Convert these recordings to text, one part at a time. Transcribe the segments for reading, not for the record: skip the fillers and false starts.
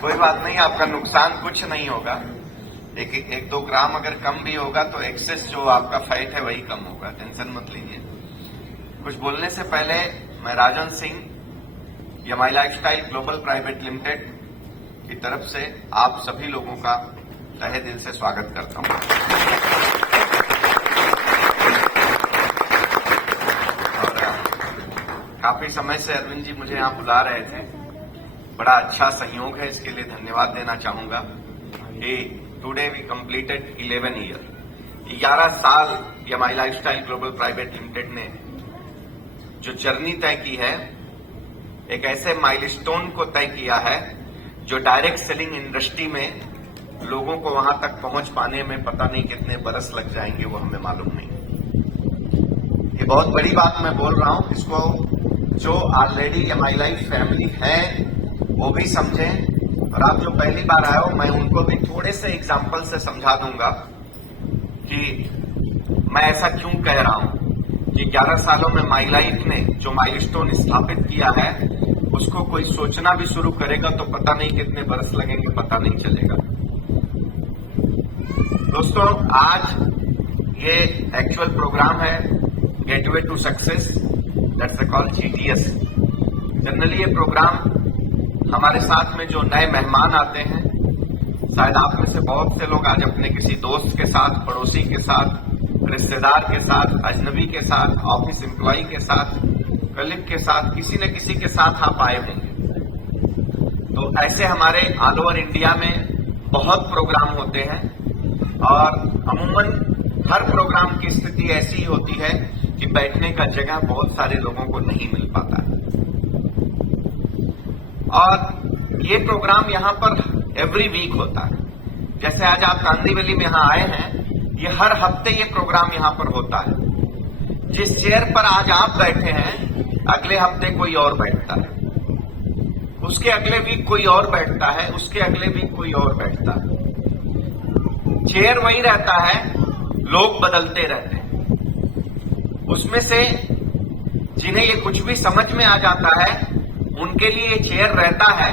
कोई बात नहीं, आपका नुकसान कुछ नहीं होगा। एक दो ग्राम अगर कम भी होगा तो एक्सेस जो आपका फैट है वही कम होगा, टेंशन मत लीजिए। कुछ बोलने से पहले मैं राजन सिंह या माई लाइफस्टाइल ग्लोबल प्राइवेट लिमिटेड की तरफ से आप सभी लोगों का तहे दिल से स्वागत करता हूं। और काफी समय से अरविंद जी मुझे यहां बुला रहे थे, बड़ा अच्छा सहयोग है, इसके लिए धन्यवाद देना चाहूंगा कि टुडे वी कंप्लीटेड 11 ईयर, 11 साल या माई लाइफस्टाइल ग्लोबल प्राइवेट लिमिटेड ने जो जर्नी तय की है, एक ऐसे माइलस्टोन को तय किया है जो डायरेक्ट सेलिंग इंडस्ट्री में लोगों को वहां तक पहुंच पाने में पता नहीं कितने बरस लग जाएंगे, वो हमें मालूम नहीं। ये बहुत बड़ी बात मैं बोल रहा हूं, इसको जो ऑलरेडी माई लाइफ फैमिली है वो भी समझें, और आप जो पहली बार आए हो मैं उनको भी थोड़े से एग्जाम्पल से समझा दूंगा कि मैं ऐसा क्यों कह रहा हूं कि 11 सालों में माई लाइफ ने जो माइलस्टोन स्थापित किया है उसको कोई सोचना भी शुरू करेगा तो पता नहीं कितने बरस लगेंगे, पता नहीं चलेगा। दोस्तों, आज ये एक्चुअल प्रोग्राम है gateway to success, that's called GTS। Generally ये प्रोग्राम हमारे साथ में जो नए मेहमान आते हैं, शायद आप में से बहुत से लोग आज अपने किसी दोस्त के साथ, पड़ोसी के साथ, रिश्तेदार के साथ, अजनबी के साथ, ऑफिस एम्प्लॉई के साथ, कलीग के साथ, किसी न किसी के साथ आप आए होंगे। तो ऐसे हमारे ऑल ओवर इंडिया में बहुत प्रोग्राम होते हैं और अमूमन हर प्रोग्राम की स्थिति ऐसी ही होती है कि बैठने का जगह बहुत सारे लोगों को नहीं मिल पाता है। और ये प्रोग्राम यहाँ पर एवरी वीक होता है। जैसे आज आप कांदीवली में यहाँ आए हैं, ये हर हफ्ते ये प्रोग्राम यहाँ पर होता है। जिस चेयर पर आज आप बैठे हैं, अगले हफ्ते कोई और बैठता है, उसके अगले वीक कोई और बैठता है, उसके अगले वीक कोई और बैठता है। चेयर वही रहता है, लोग बदलते रहते हैं। उसमें से जिन्हें ये कुछ भी समझ में आ जाता है उनके लिए ये चेयर रहता है।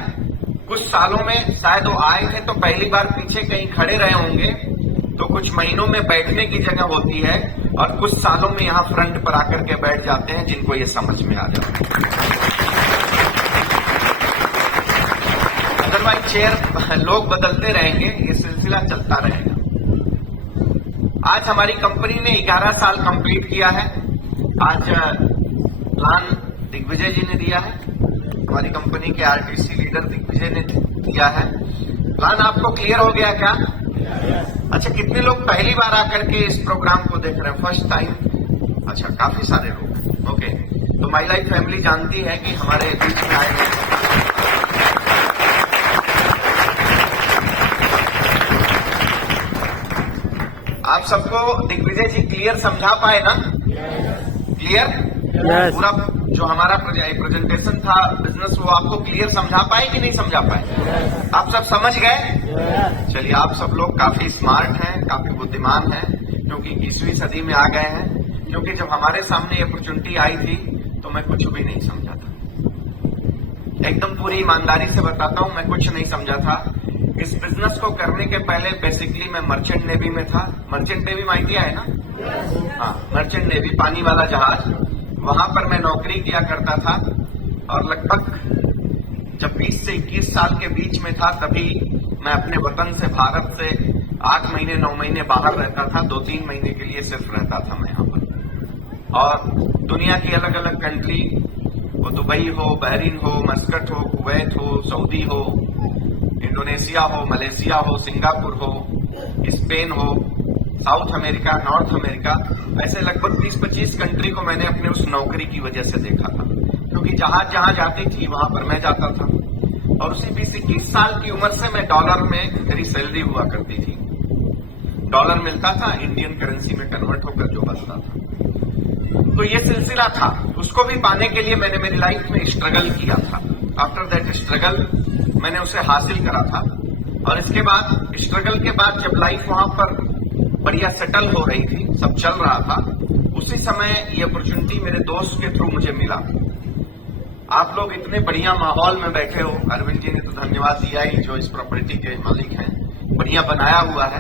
कुछ सालों में शायद वो आए थे तो पहली बार पीछे कहीं खड़े रहे होंगे, तो कुछ महीनों में बैठने की जगह होती है, और कुछ सालों में यहाँ फ्रंट पर आकर के बैठ जाते हैं जिनको ये समझ में आ जाता है। अदरवाइज चेयर लोग बदलते रहेंगे, ये सिलसिला चलता रहेगा। आज हमारी कंपनी ने 11 साल कंप्लीट किया है। आज प्लान दिग्विजय जी ने दिया है, हमारी कंपनी के RTC लीडर दिग्विजय ने दिया है। प्लान आपको क्लियर हो गया क्या? अच्छा, कितने लोग पहली बार आकर के इस प्रोग्राम को देख रहे हैं, फर्स्ट टाइम? अच्छा, काफी सारे लोग हैं। ओके, तो माई लाइफ फैमिली जानती है कि हमारे बीच में आए हैं। आप सबको दिग्विजय जी क्लियर समझा पाए ना? क्लियर? पूरा जो हमारा प्रेजेंटेशन था बिजनेस, वो आपको क्लियर समझा पाए कि नहीं समझा पाए? आप सब समझ गए? चलिए, आप सब लोग काफी स्मार्ट हैं, काफी बुद्धिमान हैं, क्योंकि 20वीं सदी में आ गए हैं। क्योंकि जब हमारे सामने ये अपॉर्चुनिटी आई थी तो मैं कुछ भी नहीं समझा था। एकदम पूरी ईमानदारी से बताता हूं, मैं कुछ नहीं समझा था। इस बिजनेस को करने के पहले बेसिकली मैं मर्चेंट नेवी में था। मर्चेंट नेवी आइडिया है ना? हाँ, मर्चेंट नेवी, पानी वाला जहाज, वहां पर मैं नौकरी किया करता था। और लगभग जब 20 से 21 साल के बीच में था, तभी मैं अपने वतन से, भारत से 8 महीने 9 महीने बाहर रहता था। 2-3 महीने के लिए सिर्फ रहता था मैं यहाँ पर। और दुनिया की अलग अलग कंट्री, वो दुबई हो, बहरीन हो, मस्कट हो, कुवैत हो, सऊदी हो, इंडोनेशिया हो, मलेशिया हो, सिंगापुर हो, स्पेन हो, साउथ अमेरिका, नॉर्थ अमेरिका, ऐसे लगभग 20-25 कंट्री को मैंने अपने उस नौकरी की वजह से देखा था। क्योंकि जहाज जहां जाती थी वहां पर मैं जाता था। और उसी 20-21 साल की उम्र से मैं डॉलर में मेरी सैलरी हुआ करती थी। डॉलर मिलता था, इंडियन करेंसी में कन्वर्ट होकर जो बचता था। तो ये सिलसिला था, उसको भी पाने के लिए मैंने मेरी लाइफ में स्ट्रगल किया था। आफ्टर दैट स्ट्रगल मैंने उसे हासिल करा था। और इसके बाद, स्ट्रगल के बाद, जब लाइफ वहां पर बढ़िया सेटल हो रही थी, सब चल रहा था, उसी समय ये अपॉर्चुनिटी मेरे दोस्त के थ्रू मुझे मिला। आप लोग इतने बढ़िया माहौल में बैठे हो, अरविंद जी ने तो धन्यवाद धन्यवाद दिया ही, जो इस प्रॉपर्टी के मालिक हैं। बढ़िया बनाया हुआ है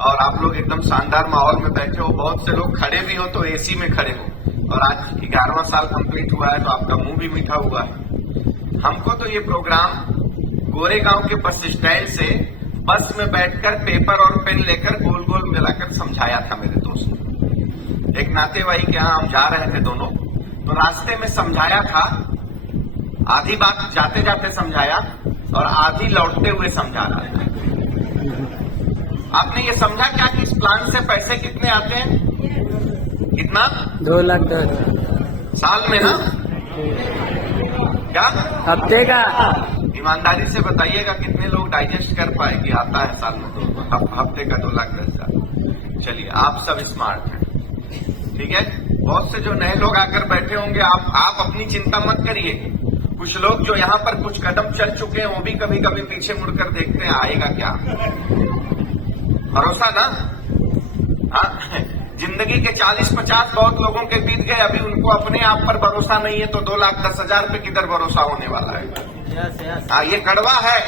और आप लोग एकदम शानदार माहौल में बैठे हो। बहुत से लोग खड़े भी हो तो एसी में खड़े हो, और आज 11वां साल कंप्लीट हुआ है तो आपका मुंह भी मीठा हुआ है। हमको तो ये प्रोग्राम गोरेगांव के बस स्टैंड से बस में बैठकर पेपर और पेन लेकर गोल गोल मिलाकर समझाया था मेरे दोस्त ने। एक नातेवाई के यहाँ हम जा रहे थे दोनों, तो रास्ते में समझाया था। आधी बात जाते जाते समझाया और आधी लौटते हुए समझा रहा था। आपने ये समझा क्या कि इस प्लान से पैसे कितने आते हैं? कितना? 2 लाख साल में ना? क्या हफ्ते का? ईमानदारी से बताइएगा कितने लोग डाइजेस्ट कर पाए कि आता है साल में हफ्ते का 2,10,000। चलिए, आप सब स्मार्ट हैं, ठीक है। बहुत से जो नए लोग आकर बैठे होंगे, आप अपनी चिंता मत करिए। कुछ लोग जो यहाँ पर कुछ कदम चल चुके हैं वो भी कभी कभी पीछे मुड़कर देखते हैं आएगा क्या। भरोसा ना? हाँ, जिंदगी के 40-50 बहुत लोगों के बीत गए, अभी उनको अपने आप पर भरोसा नहीं है तो 2,10,000 पे किधर भरोसा होने वाला है। हाँ, ये कड़वा है,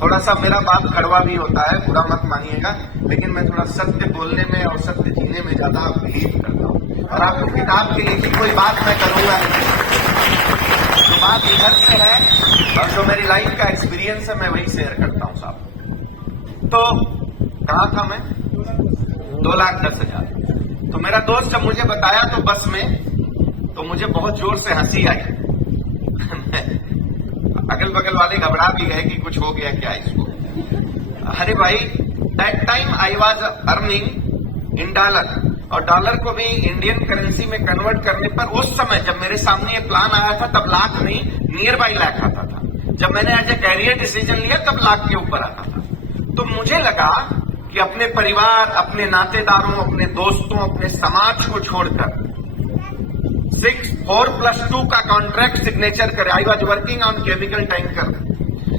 थोड़ा सा मेरा बात कड़वा भी होता है, बुरा मत मानिएगा, लेकिन मैं थोड़ा सत्य बोलने में और सत्य जीने में ज्यादा बिलीव करता हूँ। और आपको किताब की लिखी कोई बात मैं करूंगा नहीं, जो बात इधर से है और जो मेरी लाइफ का एक्सपीरियंस है मैं वही शेयर करता हूँ साहब। तो कहा था मैं? 2,10,000। तो मेरा दोस्त जब मुझे बताया तो बस में, तो मुझे बहुत जोर से हंसी आई। अगल बगल वाले घबरा भी गए कि कुछ हो गया क्या इसको। अरे भाई, that time I was earning in dollar, और डॉलर को भी इंडियन करेंसी में कन्वर्ट करने पर उस समय जब मेरे सामने ये प्लान आया था तब लाख नहीं, नियर बाई लाख आता था। जब मैंने एज ए कैरियर डिसीजन लिया तब लाख के ऊपर आता था। तो मुझे लगा कि अपने परिवार, अपने नातेदारों, अपने दोस्तों, अपने समाज को छोड़कर 4+2 का कॉन्ट्रैक्ट सिग्नेचर करे। I was working on chemical tanker,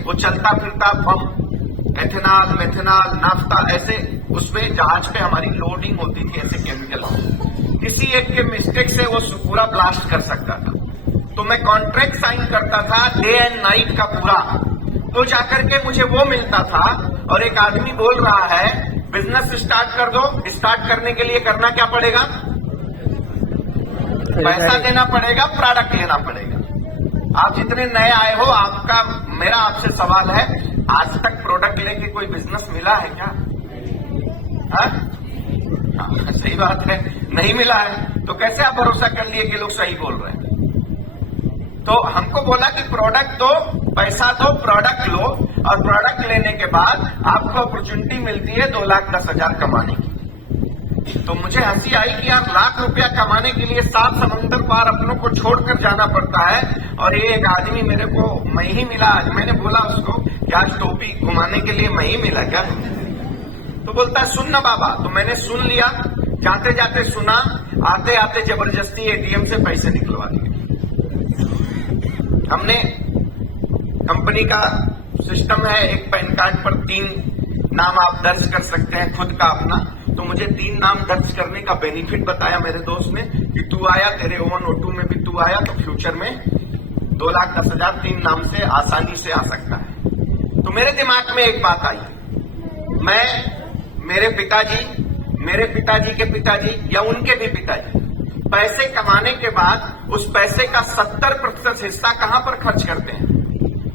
वो चलता फिरता पंप, एथेनॉल, मेथेनॉल, नाफ्ता, ऐसे उसमें जहाज पे हमारी लोडिंग होती थी ऐसे केमिकल। किसी एक के मिस्टेक से वो पूरा ब्लास्ट कर सकता था। तो मैं कॉन्ट्रैक्ट साइन करता था डे एंड नाइट का पूरा, तो जाकर के मुझे वो मिलता था। और एक आदमी बोल रहा है बिजनेस स्टार्ट कर दो, स्टार्ट करने के लिए करना क्या पड़ेगा? पैसा देना पड़ेगा, प्रोडक्ट लेना पड़ेगा। आप जितने नए आए हो, मेरा आपसे सवाल है, आज तक प्रोडक्ट लेके कोई बिजनेस मिला है क्या? हाँ, सही बात है, नहीं मिला है। तो कैसे आप भरोसा कर लिए कि लोग सही बोल रहे हैं? तो हमको बोला कि प्रोडक्ट दो, पैसा दो, प्रोडक्ट लो, और प्रोडक्ट लेने के बाद आपको अपॉर्चुनिटी मिलती है 2,10,000 कमाने की। तो मुझे हंसी आई कि यार, लाख रुपया कमाने के लिए 7 समंदर पार अपनों को छोड़कर जाना पड़ता है, और ये एक आदमी मेरे को मैं ही मिला। आज मैंने बोला उसको कि आज टोपी घुमाने के लिए मैं ही मिला क्या? तो बोलता है सुन ना बाबा। तो मैंने सुन लिया, जाते जाते सुना, आते आते जबरदस्ती एटीएम से पैसे निकलवा दिए। हमने कंपनी का सिस्टम है, एक पैन कार्ड पर 3 नाम आप दर्ज कर सकते हैं खुद का अपना। तो मुझे 3 नाम दर्ज करने का बेनिफिट बताया मेरे दोस्त ने कि तू आया, तेरे ओवन O2 में भी तू आया, तो फ्यूचर में 2,10,000 3 नाम से आसानी से आ सकता है। तो मेरे दिमाग में एक बात आई, मेरे पिताजी के पिताजी या उनके भी पिताजी पैसे कमाने के बाद उस पैसे का 70% हिस्सा कहां पर खर्च करते हैं?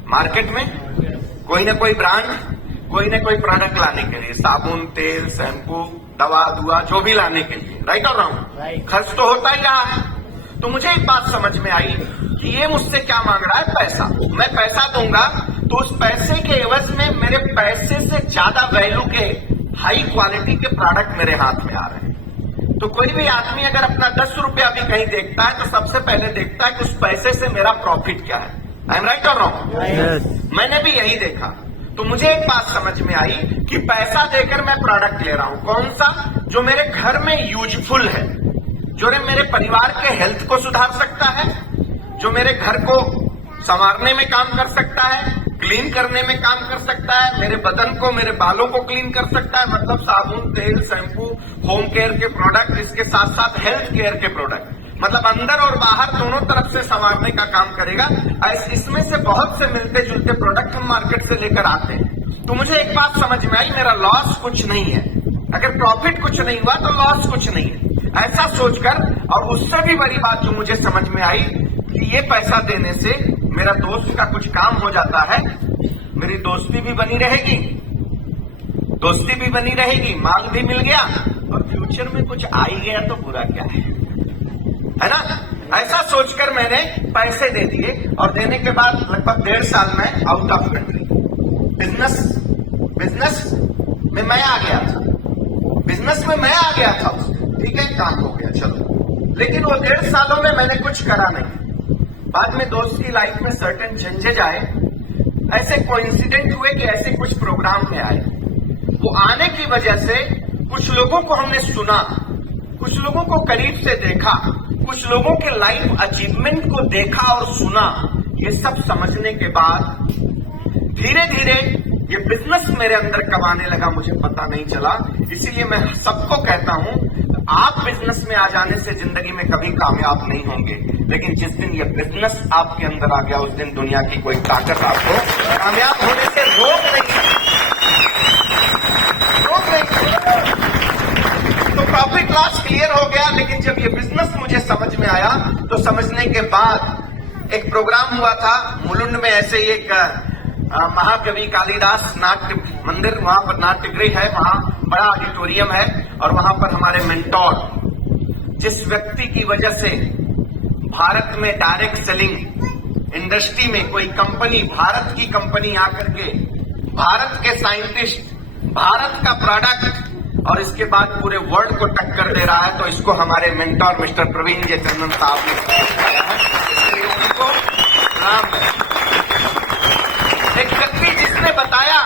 मार्केट में कोई ना कोई ब्रांड, कोई ना कोई प्रोडक्ट लाने के लिए, साबुन, तेल, शैम्पू, दवा दुआ, जो भी लाने के लिए। राइट और रॉन्ग? खर्च तो होता ही रहा है। तो मुझे एक बात समझ में आई कि ये मुझसे क्या मांग रहा है? पैसा। मैं पैसा दूंगा तो उस पैसे के एवज में मेरे पैसे से ज्यादा वैल्यू के हाई क्वालिटी के प्रोडक्ट मेरे हाथ में आ रहे हैं। तो कोई भी आदमी अगर अपना 10 रुपया भी कहीं देखता है तो सबसे पहले देखता है कि उस पैसे से मेरा प्रॉफिट क्या है। आई एम राइट और रॉन्ग? मैंने भी यही देखा। तो मुझे एक बात समझ में आई कि पैसा देकर मैं प्रोडक्ट ले रहा हूं, कौन सा? जो मेरे घर में यूजफुल है, जो मेरे परिवार के हेल्थ को सुधार सकता है, जो मेरे घर को संवारने में काम कर सकता है, क्लीन करने में काम कर सकता है, मेरे बदन को, मेरे बालों को क्लीन कर सकता है। मतलब साबुन, तेल, शैम्पू, होम केयर के प्रोडक्ट, इसके साथ साथ हेल्थ केयर के प्रोडक्ट। मतलब अंदर और बाहर दोनों तरफ से संवारने का काम करेगा। इसमें से बहुत से मिलते जुलते प्रोडक्ट हम मार्केट से लेकर आते हैं। तो मुझे एक बात समझ में आई, मेरा लॉस कुछ नहीं है, अगर प्रॉफिट कुछ नहीं हुआ तो लॉस कुछ नहीं है, ऐसा सोचकर। और उससे भी बड़ी बात जो मुझे समझ में आई कि ये पैसा देने से मेरा दोस्त का कुछ काम हो जाता है, मेरी दोस्ती भी बनी रहेगी, माल भी मिल गया, और फ्यूचर में कुछ आ ही गया तो बुरा क्या है ना। ऐसा सोचकर मैंने पैसे दे दिए, और देने के बाद लगभग 1.5 साल में आउट ऑफ कंट्री बिजनेस में मैं आ गया था, ठीक है, काम हो गया, चलो। लेकिन वो 1.5 सालों में मैंने कुछ करा नहीं। बाद में दोस्त की लाइफ में सर्टेन चेंजेज आए, ऐसे कोइंसिडेंट हुए कि ऐसे कुछ प्रोग्राम में आए। वो आने की वजह से कुछ लोगों को हमने सुना, कुछ लोगों को करीब से देखा, कुछ लोगों के लाइफ अचीवमेंट को देखा और सुना। ये सब समझने के बाद धीरे धीरे ये बिजनेस मेरे अंदर कब आने लगा मुझे पता नहीं चला। इसीलिए मैं सबको कहता हूं, आप बिजनेस में आ जाने से जिंदगी में कभी कामयाब नहीं होंगे, लेकिन जिस दिन ये बिजनेस आपके अंदर आ गया उस दिन दुनिया की कोई ताकत आपको कामयाब होने से रोक नहीं। तो प्रॉफिट लॉस क्लियर हो गया। लेकिन जब ये बिजनेस मुझे समझ में आया तो समझने के बाद एक प्रोग्राम हुआ था मुलुंड में, ऐसे ही एक महाकवि कालिदास नाट्य मंदिर, वहां पर नाट्यगृह है, वहां बड़ा ऑडिटोरियम है, और वहां पर हमारे मेंटोर, जिस व्यक्ति की वजह से भारत में डायरेक्ट सेलिंग इंडस्ट्री में कोई कंपनी, भारत की कंपनी आकर के भारत के साइंटिस्ट, भारत का प्रोडक्ट और इसके बाद पूरे वर्ल्ड को टक्कर दे रहा है, तो इसको हमारे मेंटोर मिस्टर प्रवीण जयचंदन साहब ने बताया है, इसलिए उनको नाम है। एक व्यक्ति जिसने बताया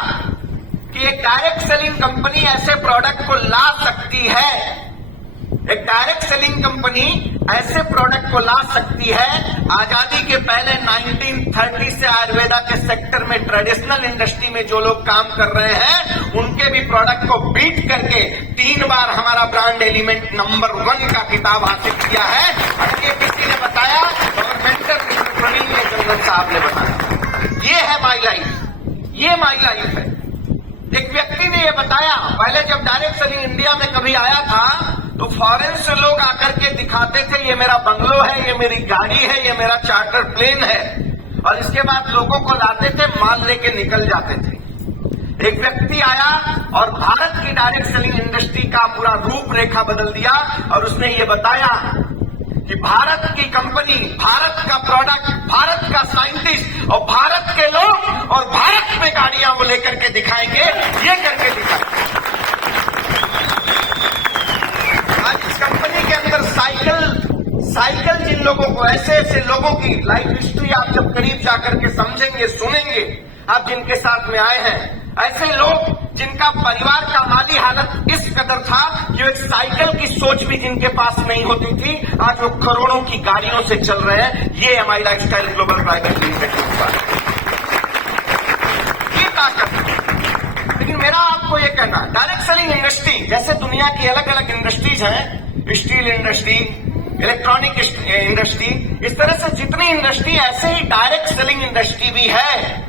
कि एक डायरेक्ट सेलिंग कंपनी ऐसे प्रोडक्ट को ला सकती है, एक डायरेक्ट सेलिंग कंपनी ऐसे प्रोडक्ट को ला सकती है। आजादी के पहले 1930 से आयुर्वेदा के सेक्टर में ट्रेडिशनल इंडस्ट्री में जो लोग काम कर रहे हैं उनके भी प्रोडक्ट को बीट करके 3 बार हमारा ब्रांड एलिमेंट नंबर 1 का खिताब हासिल किया है। और ये किसी ने बताया, गवर्नमेंट प्रवीण जयचंदन साहब ने बताया। ये है माई लाइफ, ये माई लाइफ है। एक व्यक्ति ने ये बताया, पहले जब डायरेक्ट सेलिंग इंडिया में कभी आया था तो फॉरेन से लोग आकर के दिखाते थे, ये मेरा बंगलो है, ये मेरी गाड़ी है, ये मेरा चार्टर प्लेन है, और इसके बाद लोगों को लाते थे, माल लेके निकल जाते थे। एक व्यक्ति आया और भारत की डायरेक्ट सेलिंग इंडस्ट्री का पूरा रूपरेखा बदल दिया, और उसने ये बताया कि भारत की कंपनी, भारत का प्रोडक्ट, भारत का साइंटिस्ट और भारत के लोग और भारत में गाड़ियां वो लेकर के दिखाएंगे, ये करके दिखाएंगे। आज इस कंपनी के अंदर साइकिल जिन लोगों को, ऐसे लोगों की लाइफ हिस्ट्री आप जब करीब जाकर के समझेंगे, सुनेंगे, आप जिनके साथ में आए हैं, ऐसे लोग जिनका परिवार का माली हालत इस कदर था कि एक साइकिल की सोच भी जिनके पास नहीं होती थी, आज वो करोड़ों की गाड़ियों से चल रहे हैं। ये हमारी लाइफस्टाइल ग्लोबल प्राइवेट लिमिटेड की बात है, ये ताकत है। लेकिन मेरा आपको ये कहना, डायरेक्ट सेलिंग इंडस्ट्री जैसे दुनिया की अलग अलग इंडस्ट्रीज हैं, स्टील इंडस्ट्री, इलेक्ट्रॉनिक इंडस्ट्री, इस तरह से जितनी इंडस्ट्री, ऐसे ही डायरेक्ट सेलिंग इंडस्ट्री भी है।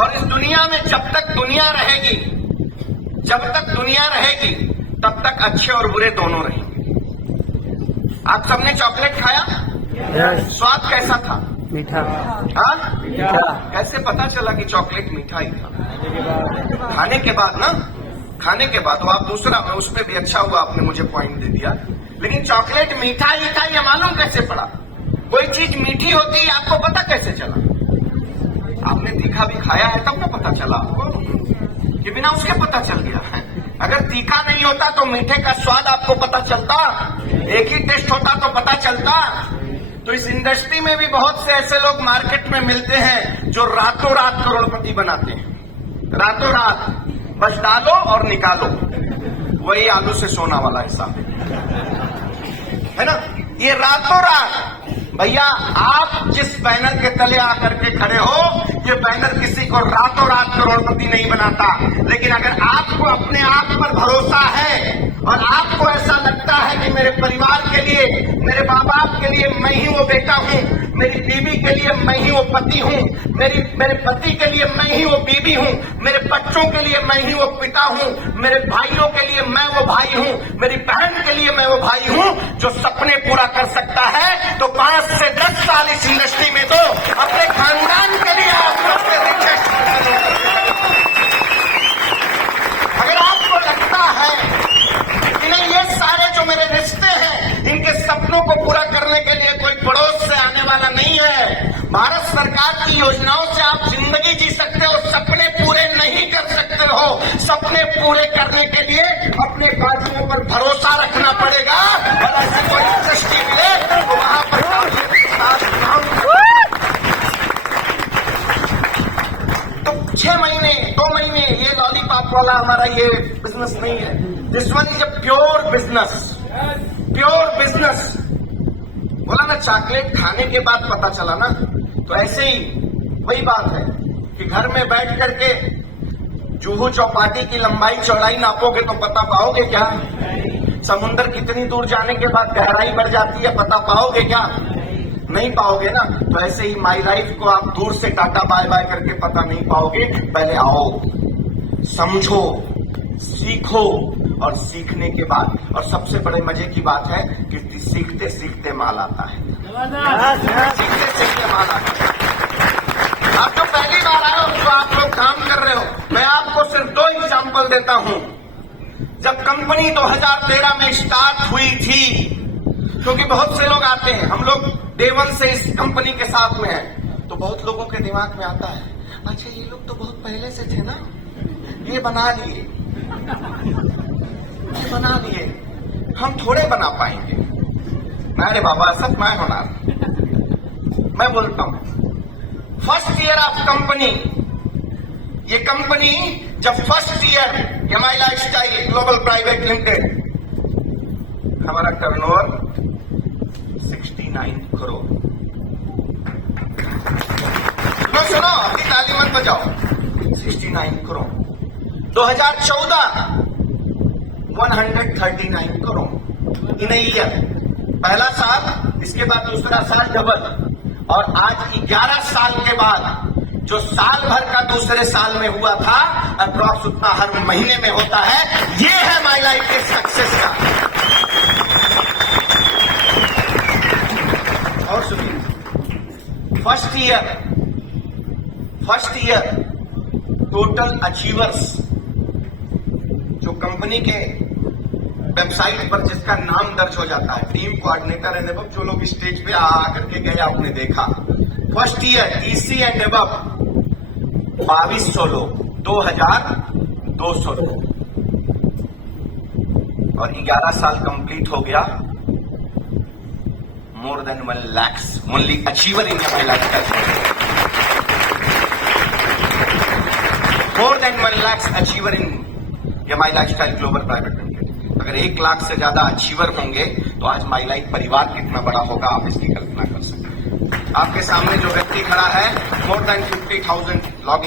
और इस दुनिया में जब तक दुनिया रहेगी, तब तक अच्छे और बुरे दोनों रहेंगे। आप सबने चॉकलेट खाया? स्वाद कैसा था? मीठा। हाँ, मीठा। कैसे पता चला कि चॉकलेट मीठा ही था? खाने के बाद ना, खाने के बाद। तो आप दूसरा, मैं उसमें भी अच्छा हुआ आपने मुझे पॉइंट दे दिया। लेकिन चॉकलेट मीठा ही था ये मालूम कैसे पड़ा? कोई चीज मीठी होती है आपको पता कैसे चला? आपने तीखा भी खाया है तब ना पता चला आपको, कि बिना उसके पता चल गया है। अगर तीखा नहीं होता तो मीठे का स्वाद आपको पता चलता, एक ही टेस्ट होता तो पता चलता। तो इस इंडस्ट्री में भी बहुत से ऐसे लोग मार्केट में मिलते हैं जो रातों रात करोड़पति बनाते हैं। रातों रात बस डालो और निकालो, वही आलू से सोना वाला हिसाब है ना। ये रातों रात, भैया आप जिस बैनर के तले आकर के खड़े हो, ये बैनर किसी को रातों रात करोड़पति नहीं बनाता। लेकिन अगर आपको अपने आप पर भरोसा है और आपको ऐसा लगता है कि मेरे परिवार के लिए, मेरे माँ बाप के लिए मैं ही वो बेटा हूँ, मेरी बीवी के लिए मैं ही वो पति हूँ, मेरे पति के लिए मैं ही वो बीवी हूँ, मेरे बच्चों के लिए मैं ही वो पिता हूँ, मेरे भाइयों के लिए मैं वो भाई हूँ, मेरी बहन के लिए मैं वो भाई हूँ जो सपने पूरा कर सकता है, तो 5 से 10 साल इस इंडस्ट्री में तो अपने खानदान के लिए आप लोग के रिक्वेस्ट अगर आपको लगता है कि नहीं ये सारे जो मेरे रिश्ते हैं इनके सपनों को पूरा करने के लिए कोई पड़ोस से आने वाला नहीं है, भारत सरकार की योजनाओं से आप जिंदगी जी सकते हो, सपने पूरे नहीं कर सकते हो, सपने पूरे करने के लिए अपने बाजुओं पर भरोसा रखना पड़ेगा और ऐसी कोई इंडस्ट्री मिले तो वहां पर तो 6 महीने 2 महीने ये लॉलीपॉप वाला हमारा ये बिजनेस नहीं है, this one is a pure business. बोला ना चॉकलेट खाने के बाद पता चला ना, तो ऐसे ही वही बात है कि घर में बैठ करके जुहू चौपाटी की लंबाई चौड़ाई नापोगे तो पता पाओगे क्या? समुद्र कितनी दूर जाने के बाद गहराई बढ़ जाती है पता पाओगे क्या? नहीं पाओगे ना। तो ऐसे ही माई लाइफ को आप दूर से टाटा बाय बाय करके पता नहीं पाओगे, पहले आओ, समझो, सीखो, और सीखने के बाद, और सबसे बड़े मजे की बात है कि सीखते सीखते माल आता है, सीखते सीखते माल आता है। आप तो पहली बार आए हो तो आप लोग काम कर रहे हो, मैं आपको सिर्फ 2 एग्जाम्पल देता हूं। जब कंपनी 2013 में स्टार्ट हुई थी, क्योंकि बहुत से लोग आते हैं, हम लोग डे 1 से इस कंपनी के साथ में हैं, तो बहुत लोगों के दिमाग में आता है अच्छा ये लोग तो बहुत पहले से थे ना, ये बना लिए, हम थोड़े बना पाएंगे। अरे बाबा सब मैं होना, मैं बोलता हूं फर्स्ट ईयर ऑफ कंपनी, ये कंपनी जब first year MI lifestyle global private limited, हमारा टर्नओवर 69 करोड़। सुनो अभी ताली मत बजाओ, 69 करोड़। 2014 139 करोड़ इन ईयर, पहला साल, इसके बाद दूसरा साल डबल, और आज 11 साल के बाद जो साल भर का दूसरे साल में हुआ था अप्रॉक्स उतना हर महीने में होता है। ये है माई लाइफ के सक्सेस का। और सुनिए, फर्स्ट ईयर टोटल अचीवर्स जो कंपनी के वेबसाइट पर जिसका नाम दर्ज हो जाता है, टीम कोऑर्डिनेटर एंड अबव, जो लोग स्टेज पे आकर के गए आपने देखा, first year EC and above 2200 लोग, 2200 लोग, और 11 साल कंप्लीट हो गया, more than 1 lakh only achiever in MI lifestyle, more than 1 lakh achiever in MI lifestyle global private limited. अगर 1 लाख से ज्यादा अचीवर होंगे तो आज माई लाइफ परिवार कितना बड़ा होगा आप इसकी कल्पना कर सकते हैं। आपके सामने जो व्यक्ति खड़ा है, मोर देन 50,000 लॉग